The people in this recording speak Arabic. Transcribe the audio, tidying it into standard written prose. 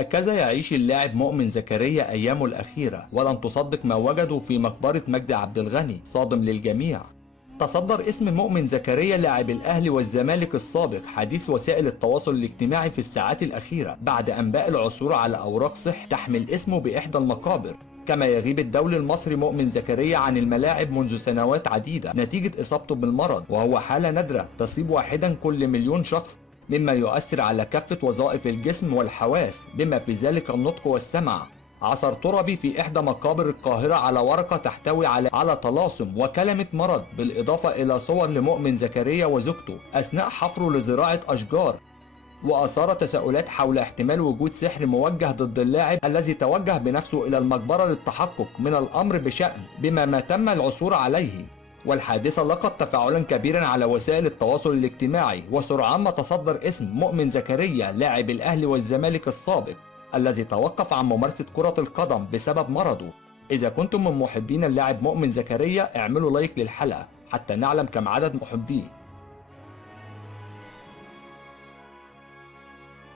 هكذا يعيش اللاعب مؤمن زكريا أيامه الأخيرة، ولن تصدق ما وجدوا في مقبرة مجدي عبد الغني، صادم للجميع. تصدر اسم مؤمن زكريا لاعب الأهلي والزمالك السابق حديث وسائل التواصل الاجتماعي في الساعات الأخيرة بعد أنباء العثور على أوراق صح تحمل اسمه بإحدى المقابر. كما يغيب الدولي المصري مؤمن زكريا عن الملاعب منذ سنوات عديدة نتيجة إصابته بالمرض، وهو حالة نادرة تصيب واحدا كل مليون شخص، مما يؤثر على كافة وظائف الجسم والحواس بما في ذلك النطق والسمع. عثر تربي في إحدى مقابر القاهرة على ورقة تحتوي على طلاسم وكلمة مرض، بالإضافة إلى صور لمؤمن زكريا وزوجته أثناء حفره لزراعة أشجار، وأثار تساؤلات حول احتمال وجود سحر موجه ضد اللاعب الذي توجه بنفسه إلى المقبرة للتحقق من الأمر بشأن بما ما تم العثور عليه. والحادثة لقت تفاعلا كبيرا على وسائل التواصل الاجتماعي، وسرعان ما تصدر اسم مؤمن زكريا لاعب الأهلي والزمالك السابق الذي توقف عن ممارسة كرة القدم بسبب مرضه. إذا كنتم من محبين اللاعب مؤمن زكريا اعملوا لايك للحلقة حتى نعلم كم عدد محبيه.